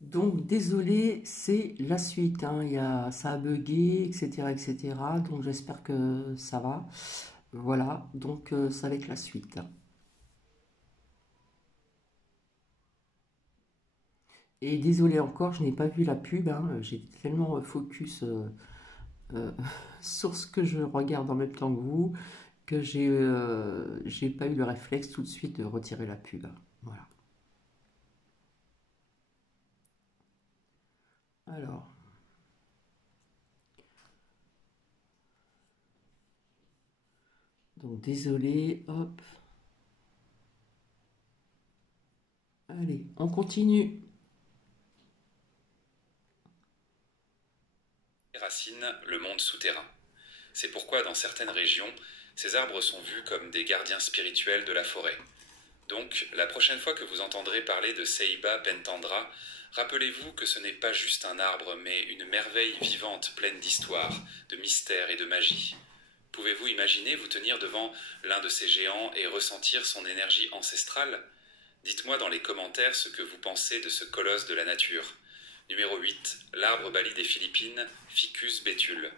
Donc, désolé, c'est la suite, hein. Ça a bugué, etc., etc. Donc, j'espère que ça va. Voilà, donc ça va être la suite. Et désolé encore, je n'ai pas vu la pub, hein. J'étais tellement focus euh, sur ce que je regarde en même temps que vous que j'ai pas eu le réflexe tout de suite de retirer la pub. Voilà. Alors, donc désolé, hop. Allez, on continue. Racines, le monde souterrain. C'est pourquoi dans certaines régions, ces arbres sont vus comme des gardiens spirituels de la forêt. Donc, la prochaine fois que vous entendrez parler de Ceiba pentandra, rappelez-vous que ce n'est pas juste un arbre, mais une merveille vivante pleine d'histoire, de mystère et de magie. Pouvez-vous imaginer vous tenir devant l'un de ces géants et ressentir son énergie ancestrale? Dites-moi dans les commentaires ce que vous pensez de ce colosse de la nature. Numéro 8. L'arbre Bali des Philippines, Ficus betule.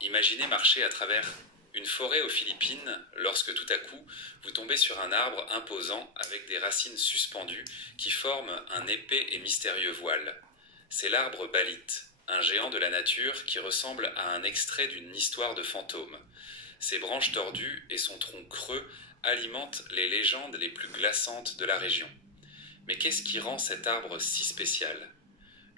Imaginez marcher à travers une forêt aux Philippines lorsque tout à coup vous tombez sur un arbre imposant avec des racines suspendues qui forment un épais et mystérieux voile. C'est l'arbre Balit, un géant de la nature qui ressemble à un extrait d'une histoire de fantôme. Ses branches tordues et son tronc creux alimentent les légendes les plus glaçantes de la région. Mais qu'est-ce qui rend cet arbre si spécial?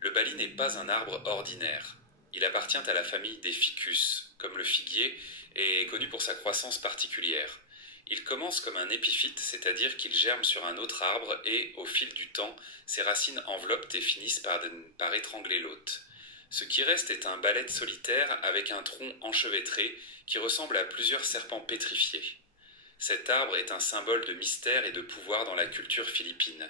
Le bali n'est pas un arbre ordinaire. Il appartient à la famille des ficus, comme le figuier, et est connu pour sa croissance particulière. Il commence comme un épiphyte, c'est-à-dire qu'il germe sur un autre arbre et, au fil du temps, ses racines enveloppent et finissent par étrangler l'hôte. Ce qui reste est un balai solitaire avec un tronc enchevêtré qui ressemble à plusieurs serpents pétrifiés. Cet arbre est un symbole de mystère et de pouvoir dans la culture philippine.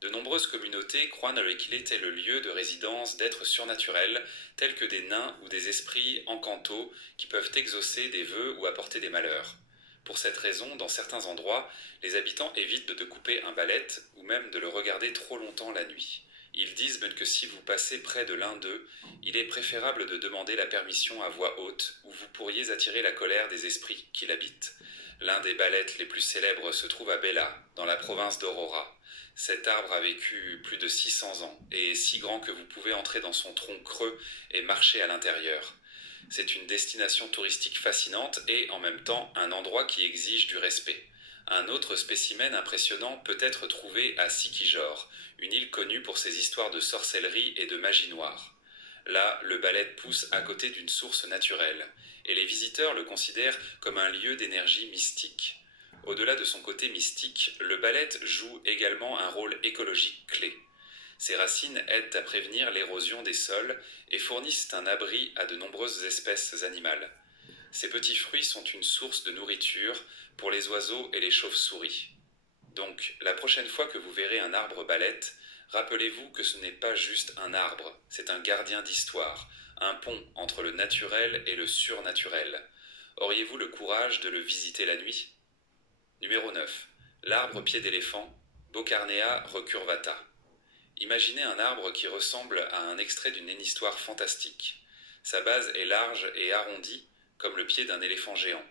De nombreuses communautés croient qu'il était le lieu de résidence d'êtres surnaturels, tels que des nains ou des esprits encantos qui peuvent exaucer des vœux ou apporter des malheurs. Pour cette raison, dans certains endroits, les habitants évitent de couper un balai ou même de le regarder trop longtemps la nuit. Ils disent même que si vous passez près de l'un d'eux, il est préférable de demander la permission à voix haute, ou vous pourriez attirer la colère des esprits qui l'habitent. L'un des balais les plus célèbres se trouve à Bella, dans la province d'Aurora. Cet arbre a vécu plus de 600 ans et est si grand que vous pouvez entrer dans son tronc creux et marcher à l'intérieur. C'est une destination touristique fascinante et en même temps un endroit qui exige du respect. Un autre spécimen impressionnant peut être trouvé à Sikijor, une île connue pour ses histoires de sorcellerie et de magie noire. Là, le balai pousse à côté d'une source naturelle, et les visiteurs le considèrent comme un lieu d'énergie mystique. Au-delà de son côté mystique, le balai joue également un rôle écologique clé. Ses racines aident à prévenir l'érosion des sols et fournissent un abri à de nombreuses espèces animales. Ces petits fruits sont une source de nourriture pour les oiseaux et les chauves-souris. Donc, la prochaine fois que vous verrez un arbre balète, rappelez-vous que ce n'est pas juste un arbre, c'est un gardien d'histoire, un pont entre le naturel et le surnaturel. Auriez-vous le courage de le visiter la nuit? Numéro 9. L'arbre pied d'éléphant, Bocarnea recurvata. Imaginez un arbre qui ressemble à un extrait d'une histoire fantastique. Sa base est large et arrondie, comme le pied d'un éléphant géant,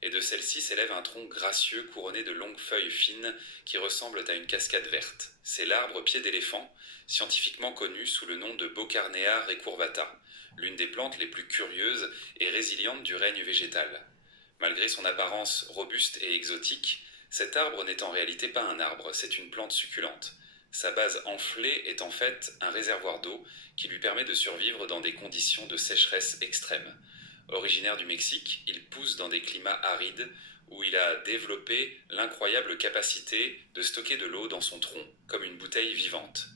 et de celle-ci s'élève un tronc gracieux couronné de longues feuilles fines qui ressemblent à une cascade verte. C'est l'arbre pied d'éléphant, scientifiquement connu sous le nom de Bocarnea recurvata, l'une des plantes les plus curieuses et résilientes du règne végétal. Malgré son apparence robuste et exotique, cet arbre n'est en réalité pas un arbre, c'est une plante succulente. Sa base enflée est en fait un réservoir d'eau qui lui permet de survivre dans des conditions de sécheresse extrême. Originaire du Mexique, il pousse dans des climats arides où il a développé l'incroyable capacité de stocker de l'eau dans son tronc, comme une bouteille vivante.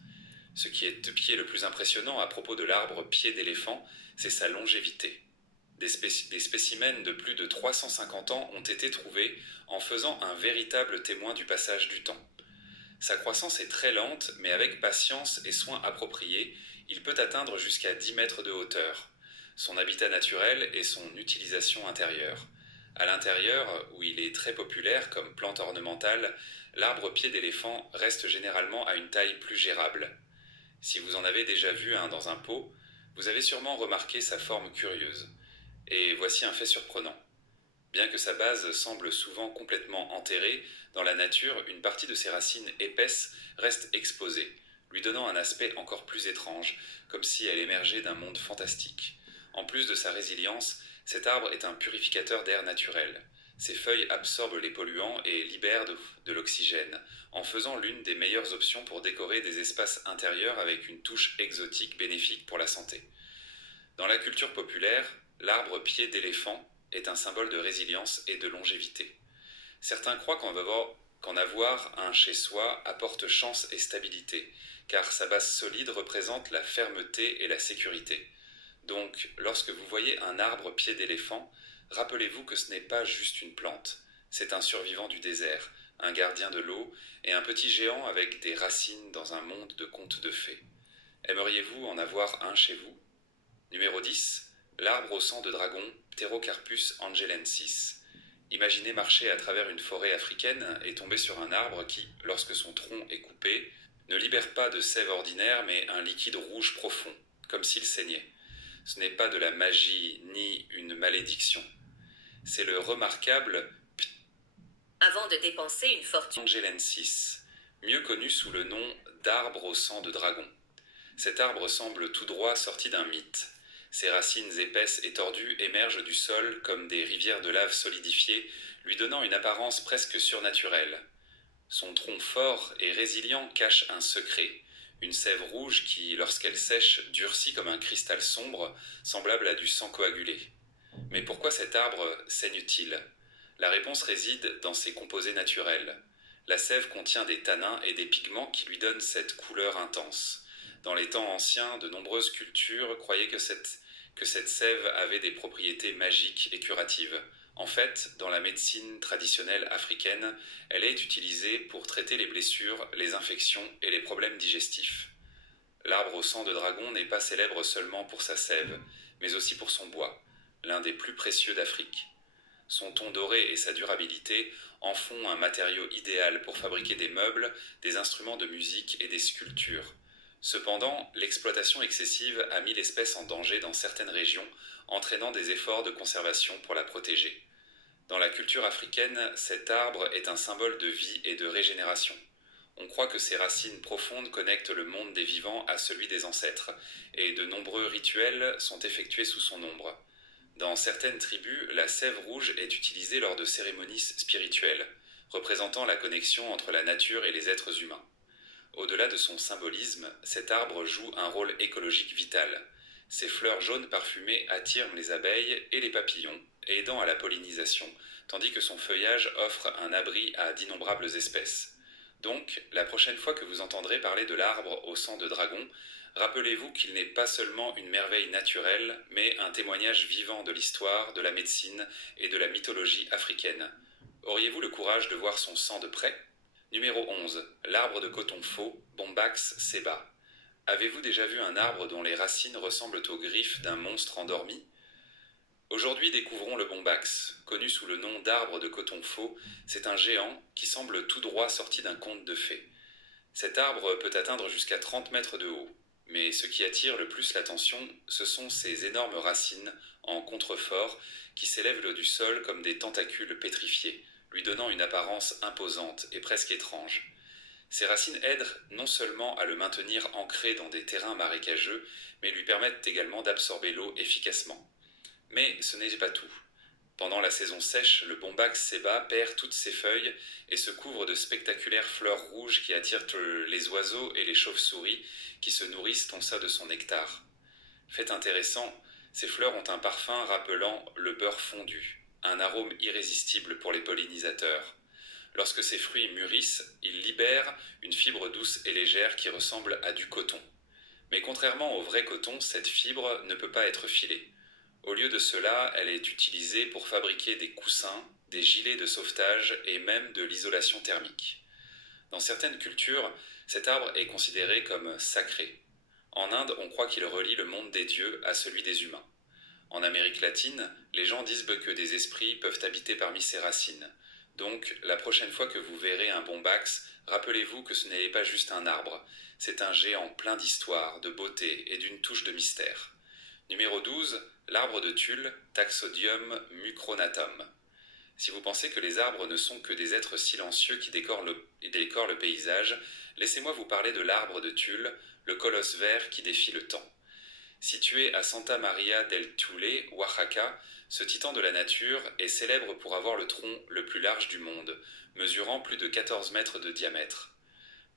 Ce qui est le plus impressionnant à propos de l'arbre pied d'éléphant, c'est sa longévité. Des spécimens de plus de 350 ans ont été trouvés en faisant un véritable témoin du passage du temps. Sa croissance est très lente, mais avec patience et soins appropriés, il peut atteindre jusqu'à 10 mètres de hauteur. Son habitat naturel est son utilisation intérieure. À l'intérieur, où il est très populaire comme plante ornementale, l'arbre pied d'éléphant reste généralement à une taille plus gérable. Si vous en avez déjà vu un dans un pot, vous avez sûrement remarqué sa forme curieuse. Et voici un fait surprenant. Bien que sa base semble souvent complètement enterrée, dans la nature, une partie de ses racines épaisses reste exposée, lui donnant un aspect encore plus étrange, comme si elle émergeait d'un monde fantastique. En plus de sa résilience, cet arbre est un purificateur d'air naturel. Ses feuilles absorbent les polluants et libèrent de l'oxygène, en faisant l'une des meilleures options pour décorer des espaces intérieurs avec une touche exotique bénéfique pour la santé. Dans la culture populaire, l'arbre pied d'éléphant est un symbole de résilience et de longévité. Certains croient qu'en avoir un chez soi apporte chance et stabilité, car sa base solide représente la fermeté et la sécurité. Donc, lorsque vous voyez un arbre pied d'éléphant, rappelez-vous que ce n'est pas juste une plante, c'est un survivant du désert, un gardien de l'eau et un petit géant avec des racines dans un monde de contes de fées. Aimeriez-vous en avoir un chez vous? Numéro 10. L'arbre au sang de dragon, Pterocarpus angelensis. Imaginez marcher à travers une forêt africaine et tomber sur un arbre qui, lorsque son tronc est coupé, ne libère pas de sève ordinaire mais un liquide rouge profond, comme s'il saignait. Ce n'est pas de la magie ni une malédiction. C'est le remarquable avant de dépenser une fortune angelensis, mieux connu sous le nom d'arbre au sang de dragon. Cet arbre semble tout droit sorti d'un mythe. Ses racines épaisses et tordues émergent du sol comme des rivières de lave solidifiées, lui donnant une apparence presque surnaturelle. Son tronc fort et résilient cache un secret, une sève rouge qui, lorsqu'elle sèche, durcit comme un cristal sombre, semblable à du sang coagulé. Mais pourquoi cet arbre saigne-t-il? La réponse réside dans ses composés naturels. La sève contient des tanins et des pigments qui lui donnent cette couleur intense. Dans les temps anciens, de nombreuses cultures croyaient que cette sève avait des propriétés magiques et curatives. En fait, dans la médecine traditionnelle africaine, elle est utilisée pour traiter les blessures, les infections et les problèmes digestifs. L'arbre au sang de dragon n'est pas célèbre seulement pour sa sève, mais aussi pour son bois, l'un des plus précieux d'Afrique. Son ton doré et sa durabilité en font un matériau idéal pour fabriquer des meubles, des instruments de musique et des sculptures. Cependant, l'exploitation excessive a mis l'espèce en danger dans certaines régions, entraînant des efforts de conservation pour la protéger. Dans la culture africaine, cet arbre est un symbole de vie et de régénération. On croit que ses racines profondes connectent le monde des vivants à celui des ancêtres, et de nombreux rituels sont effectués sous son ombre. Dans certaines tribus, la sève rouge est utilisée lors de cérémonies spirituelles, représentant la connexion entre la nature et les êtres humains. Au-delà de son symbolisme, cet arbre joue un rôle écologique vital. Ses fleurs jaunes parfumées attirent les abeilles et les papillons, aidant à la pollinisation, tandis que son feuillage offre un abri à d'innombrables espèces. Donc, la prochaine fois que vous entendrez parler de l'arbre au sang de dragon, rappelez-vous qu'il n'est pas seulement une merveille naturelle, mais un témoignage vivant de l'histoire, de la médecine et de la mythologie africaine. Auriez-vous le courage de voir son sang de près? Numéro 11. L'arbre de coton faux, Bombax seba. Avez-vous déjà vu un arbre dont les racines ressemblent aux griffes d'un monstre endormi? Aujourd'hui, découvrons le bombax. Connu sous le nom d'arbre de coton faux, c'est un géant qui semble tout droit sorti d'un conte de fées. Cet arbre peut atteindre jusqu'à 30 mètres de haut. Mais ce qui attire le plus l'attention, ce sont ses énormes racines en contrefort qui s'élèvent du sol comme des tentacules pétrifiés, lui donnant une apparence imposante et presque étrange. Ces racines aident non seulement à le maintenir ancré dans des terrains marécageux, mais lui permettent également d'absorber l'eau efficacement. Mais ce n'est pas tout. Pendant la saison sèche, le bombax seba perd toutes ses feuilles et se couvre de spectaculaires fleurs rouges qui attirent les oiseaux et les chauves-souris qui se nourrissent en ça de son nectar. Fait intéressant, ces fleurs ont un parfum rappelant le beurre fondu, un arôme irrésistible pour les pollinisateurs. Lorsque ces fruits mûrissent, ils libèrent une fibre douce et légère qui ressemble à du coton. Mais contrairement au vrai coton, cette fibre ne peut pas être filée. Au lieu de cela, elle est utilisée pour fabriquer des coussins, des gilets de sauvetage et même de l'isolation thermique. Dans certaines cultures, cet arbre est considéré comme sacré. En Inde, on croit qu'il relie le monde des dieux à celui des humains. En Amérique latine, les gens disent que des esprits peuvent habiter parmi ses racines. Donc, la prochaine fois que vous verrez un bombax, rappelez-vous que ce n'est pas juste un arbre, c'est un géant plein d'histoire, de beauté et d'une touche de mystère. Numéro 12, l'arbre de Tulle, Taxodium mucronatum. Si vous pensez que les arbres ne sont que des êtres silencieux qui décorent le paysage, laissez-moi vous parler de l'arbre de Tulle, le colosse vert qui défie le temps. Situé à Santa Maria del Tule, Oaxaca, ce titan de la nature est célèbre pour avoir le tronc le plus large du monde, mesurant plus de 14 mètres de diamètre.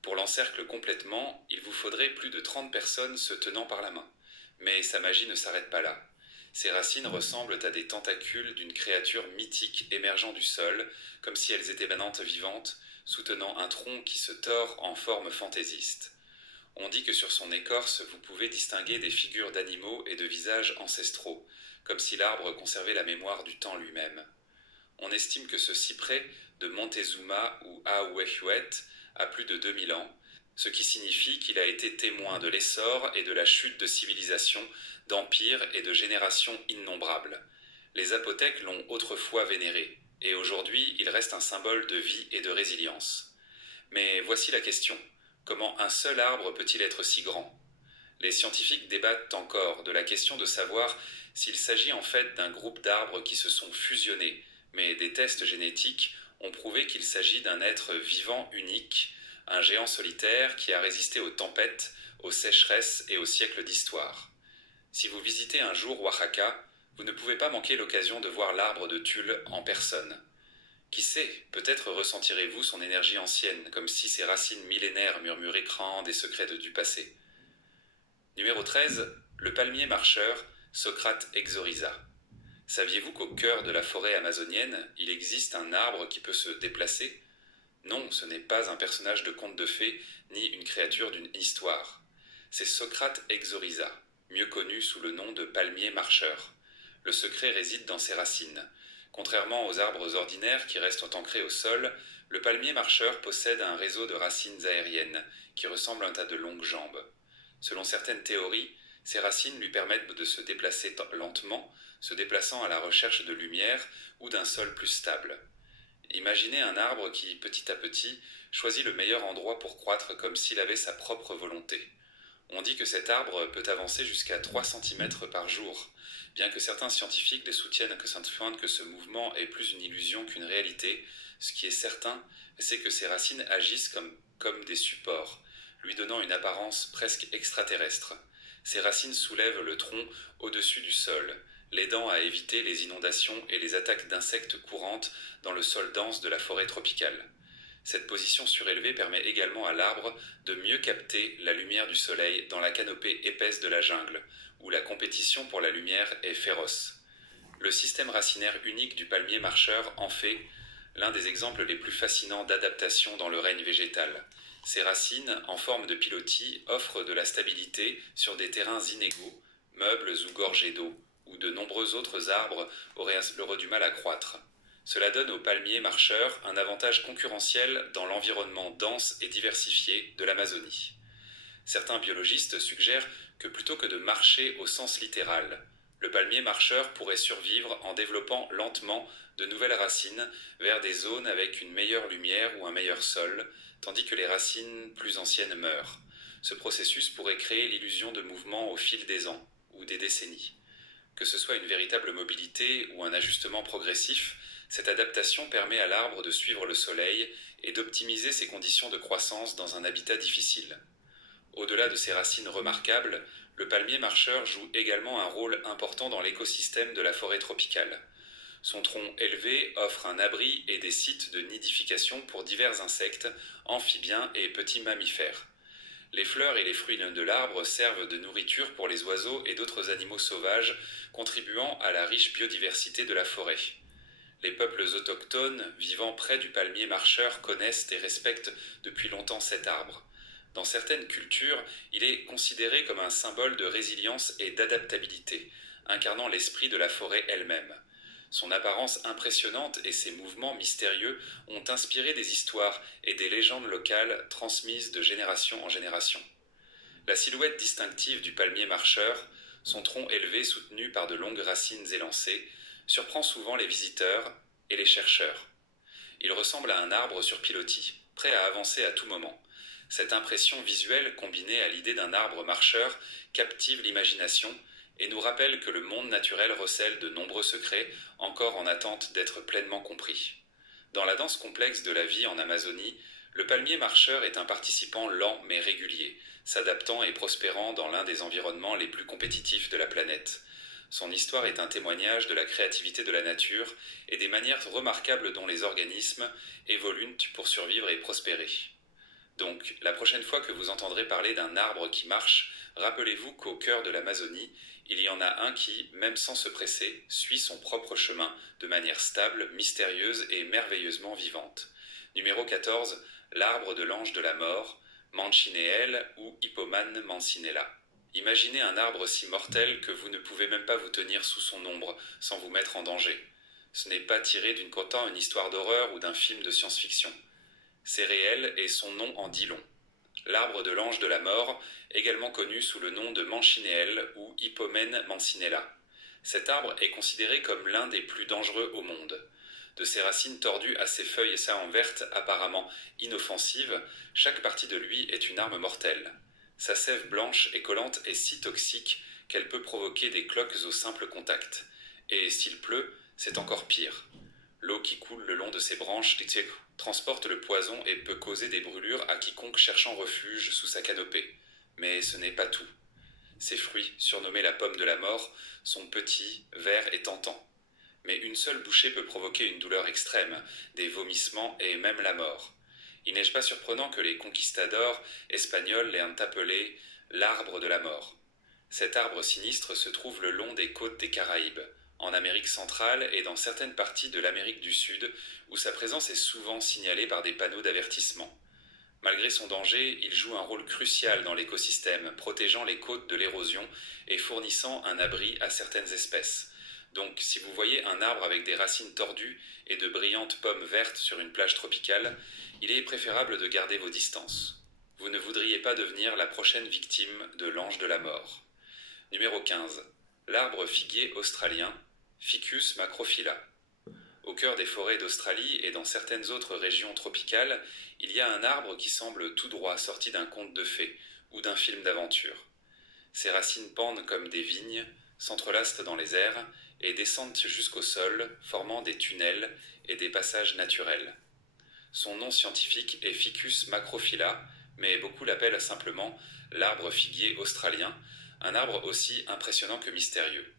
Pour l'encercler complètement, il vous faudrait plus de 30 personnes se tenant par la main. Mais sa magie ne s'arrête pas là. Ses racines ressemblent à des tentacules d'une créature mythique émergeant du sol, comme si elles étaient banantes vivantes, soutenant un tronc qui se tord en forme fantaisiste. On dit que sur son écorce, vous pouvez distinguer des figures d'animaux et de visages ancestraux, comme si l'arbre conservait la mémoire du temps lui-même. On estime que ce cyprès de Montezuma ou Ahuehuet a plus de 2000 ans, ce qui signifie qu'il a été témoin de l'essor et de la chute de civilisations, d'empires et de générations innombrables. Les Zapotèques l'ont autrefois vénéré, et aujourd'hui il reste un symbole de vie et de résilience. Mais voici la question. Comment un seul arbre peut-il être si grand? Les scientifiques débattent encore de la question de savoir s'il s'agit en fait d'un groupe d'arbres qui se sont fusionnés, mais des tests génétiques ont prouvé qu'il s'agit d'un être vivant unique, un géant solitaire qui a résisté aux tempêtes, aux sécheresses et aux siècles d'histoire. Si vous visitez un jour Oaxaca, vous ne pouvez pas manquer l'occasion de voir l'arbre de Tulle en personne. Qui sait, peut-être ressentirez-vous son énergie ancienne, comme si ses racines millénaires murmuraient craint des secrets du passé. Numéro 13, le palmier marcheur, Socrate exorhiza. Saviez-vous qu'au cœur de la forêt amazonienne, il existe un arbre qui peut se déplacer? Non, ce n'est pas un personnage de conte de fées, ni une créature d'une histoire. C'est Socrate exorhiza, mieux connu sous le nom de palmier marcheur. Le secret réside dans ses racines. Contrairement aux arbres ordinaires qui restent ancrés au sol, le palmier marcheur possède un réseau de racines aériennes qui ressemblent à de longues jambes. Selon certaines théories, ces racines lui permettent de se déplacer lentement, se déplaçant à la recherche de lumière ou d'un sol plus stable. Imaginez un arbre qui, petit à petit, choisit le meilleur endroit pour croître comme s'il avait sa propre volonté. On dit que cet arbre peut avancer jusqu'à 3 cm par jour, bien que certains scientifiques soutiennent que ce mouvement est plus une illusion qu'une réalité. Ce qui est certain, c'est que ses racines agissent comme des supports, lui donnant une apparence presque extraterrestre. Ses racines soulèvent le tronc au-dessus du sol, l'aidant à éviter les inondations et les attaques d'insectes courantes dans le sol dense de la forêt tropicale. Cette position surélevée permet également à l'arbre de mieux capter la lumière du soleil dans la canopée épaisse de la jungle, où la compétition pour la lumière est féroce. Le système racinaire unique du palmier marcheur en fait l'un des exemples les plus fascinants d'adaptation dans le règne végétal. Ses racines, en forme de pilotis, offrent de la stabilité sur des terrains inégaux, meubles ou gorgés d'eau, où de nombreux autres arbres auraient du mal à croître. Cela donne au palmier marcheur un avantage concurrentiel dans l'environnement dense et diversifié de l'Amazonie. Certains biologistes suggèrent que plutôt que de marcher au sens littéral, le palmier marcheur pourrait survivre en développant lentement de nouvelles racines vers des zones avec une meilleure lumière ou un meilleur sol, tandis que les racines plus anciennes meurent. Ce processus pourrait créer l'illusion de mouvement au fil des ans ou des décennies. Que ce soit une véritable mobilité ou un ajustement progressif, cette adaptation permet à l'arbre de suivre le soleil et d'optimiser ses conditions de croissance dans un habitat difficile. Au-delà de ses racines remarquables, le palmier marcheur joue également un rôle important dans l'écosystème de la forêt tropicale. Son tronc élevé offre un abri et des sites de nidification pour divers insectes, amphibiens et petits mammifères. Les fleurs et les fruits de l'arbre servent de nourriture pour les oiseaux et d'autres animaux sauvages, contribuant à la riche biodiversité de la forêt. Les peuples autochtones vivant près du palmier marcheur connaissent et respectent depuis longtemps cet arbre. Dans certaines cultures, il est considéré comme un symbole de résilience et d'adaptabilité, incarnant l'esprit de la forêt elle-même. Son apparence impressionnante et ses mouvements mystérieux ont inspiré des histoires et des légendes locales transmises de génération en génération. La silhouette distinctive du palmier marcheur, son tronc élevé soutenu par de longues racines élancées, surprend souvent les visiteurs et les chercheurs. Il ressemble à un arbre sur pilotis, prêt à avancer à tout moment. Cette impression visuelle, combinée à l'idée d'un arbre marcheur, captive l'imagination et nous rappelle que le monde naturel recèle de nombreux secrets, encore en attente d'être pleinement compris. Dans la danse complexe de la vie en Amazonie, le palmier marcheur est un participant lent mais régulier, s'adaptant et prospérant dans l'un des environnements les plus compétitifs de la planète. Son histoire est un témoignage de la créativité de la nature et des manières remarquables dont les organismes évoluent pour survivre et prospérer. Donc, la prochaine fois que vous entendrez parler d'un arbre qui marche, rappelez-vous qu'au cœur de l'Amazonie, il y en a un qui, même sans se presser, suit son propre chemin de manière stable, mystérieuse et merveilleusement vivante. Numéro 14, l'arbre de l'ange de la mort, Mancineel ou Hippoman mancinella. Imaginez un arbre si mortel que vous ne pouvez même pas vous tenir sous son ombre sans vous mettre en danger. Ce n'est pas tiré d'une contant une histoire d'horreur ou d'un film de science-fiction. C'est réel et son nom en dit long. L'arbre de l'ange de la mort, également connu sous le nom de Mancineel ou Hippomen mancinella. Cet arbre est considéré comme l'un des plus dangereux au monde. De ses racines tordues à ses feuilles vertes apparemment inoffensives, chaque partie de lui est une arme mortelle. Sa sève blanche et collante est si toxique qu'elle peut provoquer des cloques au simple contact. Et s'il pleut, c'est encore pire. L'eau qui coule le long de ses branches transporte le poison et peut causer des brûlures à quiconque cherchant refuge sous sa canopée. Mais ce n'est pas tout. Ses fruits, surnommés la pomme de la mort, sont petits, verts et tentants. Mais une seule bouchée peut provoquer une douleur extrême, des vomissements et même la mort. Il n'est pas surprenant que les conquistadors espagnols l'aient appelé l'arbre de la mort. Cet arbre sinistre se trouve le long des côtes des Caraïbes, en Amérique centrale et dans certaines parties de l'Amérique du Sud, où sa présence est souvent signalée par des panneaux d'avertissement. Malgré son danger, il joue un rôle crucial dans l'écosystème, protégeant les côtes de l'érosion et fournissant un abri à certaines espèces. Donc, si vous voyez un arbre avec des racines tordues et de brillantes pommes vertes sur une plage tropicale, il est préférable de garder vos distances. Vous ne voudriez pas devenir la prochaine victime de l'ange de la mort. Numéro 15. L'arbre figuier australien, Ficus macrophylla. Au cœur des forêts d'Australie et dans certaines autres régions tropicales, il y a un arbre qui semble tout droit sorti d'un conte de fées ou d'un film d'aventure. Ses racines pendent comme des vignes, s'entrelacent dans les airs et descendent jusqu'au sol, formant des tunnels et des passages naturels. Son nom scientifique est Ficus macrophylla, mais beaucoup l'appellent simplement l'arbre figuier australien, un arbre aussi impressionnant que mystérieux.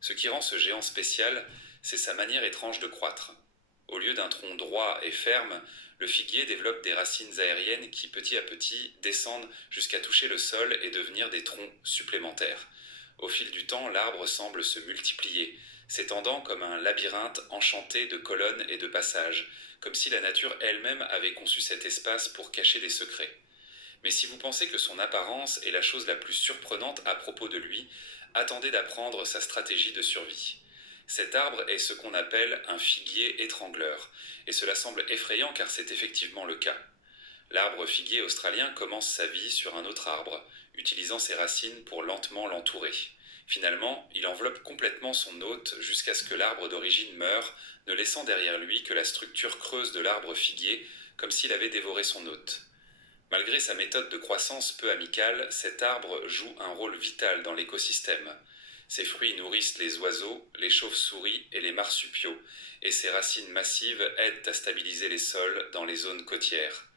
Ce qui rend ce géant spécial, c'est sa manière étrange de croître. Au lieu d'un tronc droit et ferme, le figuier développe des racines aériennes qui petit à petit descendent jusqu'à toucher le sol et devenir des troncs supplémentaires. Au fil du temps, l'arbre semble se multiplier, s'étendant comme un labyrinthe enchanté de colonnes et de passages, comme si la nature elle-même avait conçu cet espace pour cacher des secrets. Mais si vous pensez que son apparence est la chose la plus surprenante à propos de lui, attendez d'apprendre sa stratégie de survie. Cet arbre est ce qu'on appelle un figuier étrangleur, et cela semble effrayant car c'est effectivement le cas. L'arbre figuier australien commence sa vie sur un autre arbre, utilisant ses racines pour lentement l'entourer. Finalement, il enveloppe complètement son hôte jusqu'à ce que l'arbre d'origine meure, ne laissant derrière lui que la structure creuse de l'arbre figuier, comme s'il avait dévoré son hôte. Malgré sa méthode de croissance peu amicale, cet arbre joue un rôle vital dans l'écosystème. Ses fruits nourrissent les oiseaux, les chauves-souris et les marsupiaux, et ses racines massives aident à stabiliser les sols dans les zones côtières.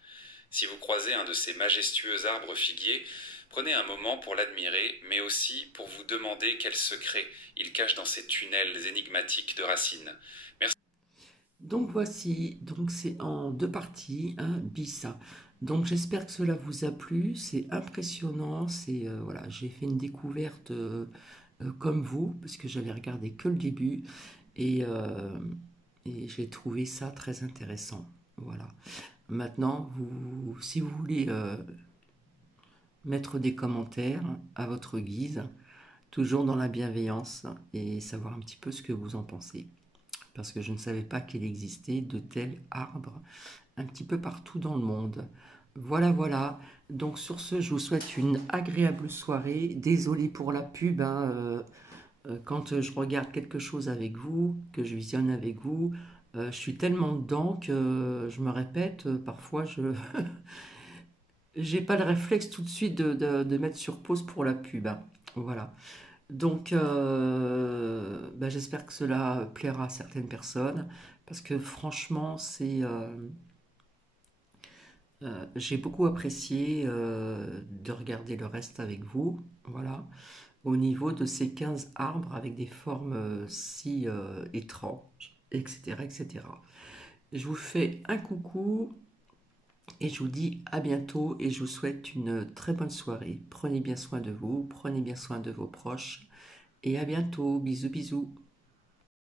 Si vous croisez un de ces majestueux arbres figuiers, prenez un moment pour l'admirer, mais aussi pour vous demander quel secret il cache dans ces tunnels énigmatiques de racines. Merci. Donc voici, donc c'est en deux parties, hein, bis. Donc j'espère que cela vous a plu, c'est impressionnant, voilà, j'ai fait une découverte comme vous, parce que j'avais regardé que le début, et j'ai trouvé ça très intéressant. Voilà. Maintenant, si vous voulez mettre des commentaires à votre guise, toujours dans la bienveillance, et savoir un petit peu ce que vous en pensez. Parce que je ne savais pas qu'il existait de tels arbres un petit peu partout dans le monde. Voilà, voilà. Donc sur ce, je vous souhaite une agréable soirée. Désolée pour la pub, hein, quand je regarde quelque chose avec vous, que je visionne avec vous, Je suis tellement dedans que je me répète, parfois je j'ai pas le réflexe tout de suite de mettre sur pause pour la pub, hein. Voilà. Donc, bah, j'espère que cela plaira à certaines personnes, parce que franchement, j'ai beaucoup apprécié de regarder le reste avec vous. Voilà. Au niveau de ces 15 arbres avec des formes si étranges, etc., etc. Je vous fais un coucou et je vous dis à bientôt et je vous souhaite une très bonne soirée. Prenez bien soin de vous, prenez bien soin de vos proches et à bientôt. Bisous, bisous.